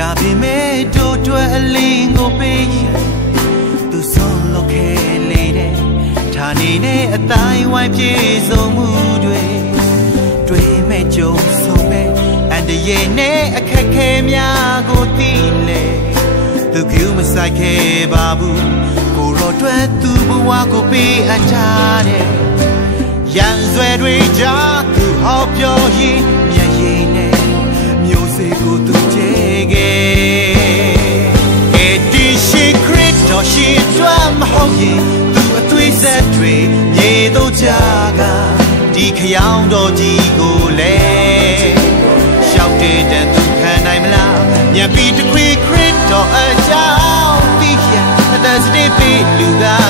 ဒါပေမဲ့တို့တွေ့အလင်းကိုပေးသူဆုံးလို့ခဲလေတဲ့ဌာနေနဲ့အတိုင်းဝိုင်းပြေဆုံးမှုတွေတွေ့မဲ့ကြုံဆုံးမဲ့အန်တရယ်နဲ့အခက်ခဲများကိုသိလေသူကူမဆိုင်ခဲ့ပါဘူးကိုရောတွေ့သူဘဝကိုပေးအပ်ထားတဲ့ရန်ဆွဲတွေကြားသူဟောပြောရင် မ်းမဟုတ်ရင်သူအသွေးဆက်တွေမြေတို့ကြကဒီခရောင်းတော်ကြီးကိုလေရှောက်တဲ့တန်သူခံနိုင်မလားညံပြီးတခွေခရစ်တော်အကြောင်းသိရအသက်စတေးပေးလူသာသွားသူ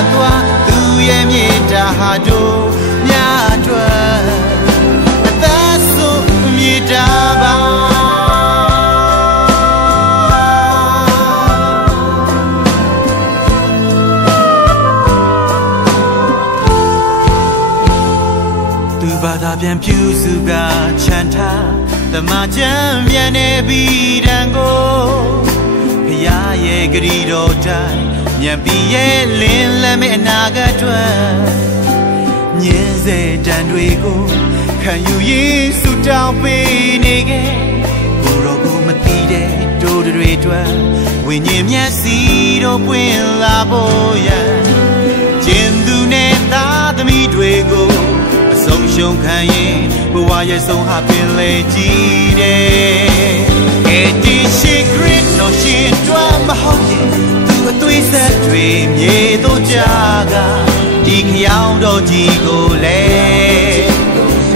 ပြန်ပြူစုကချန်ထားတမချမ်းပြန်နေပြီးတန်ကိုဖရာရဲ့ဂရီတော်တိုင်းညံပြီးရဲ့လင်းလက်မဲ့အနာဂတ်အတွက်ညင်းစေတန်တွေကိုခံယူရေးစုတောင်းပေးနေခဲ့ကိုရောကိုမတီးတဲ့တို့တွေအတွက်ဝိညာဉ်မျက်စီတို့ပွင့်လာဖို့ရန် အဆုံးရှုံးခံရင်ဘဝရဲ့ဆုံးဟာပင်လေကြည်တယ်အဲ့ဒီရှိခရစ်တော်ရှင်တွမ်းမဟုတ်ရင်သူအသွေးဆက်တွေမြေတို့ကြကဒီခရောင်းတော်ကြီးကိုလေ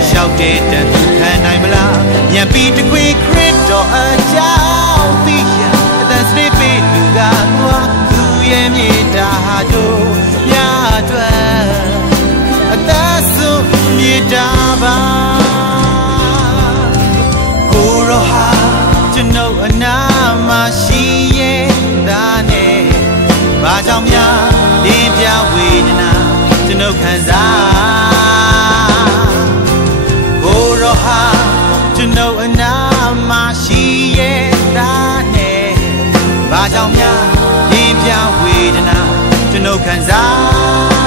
ရှောက်တဲ့တန်သူခံနိုင်မလားညံပြီးတခွေခရစ်တော်အ တာပါကိုရောဟာကျွန်ုပ်အနာမရှိရဲ့ဒါနဲ့ဘာကြောင့်များလင်းပြဝေဒနာကျွန်ုပ်ခံစားကိုရောဟာကျွန်ုပ်အနာမရှိရဲ့ဒါနဲ့ဘာကြောင့်များလင်းပြဝေဒနာကျွန်ုပ်ခံစား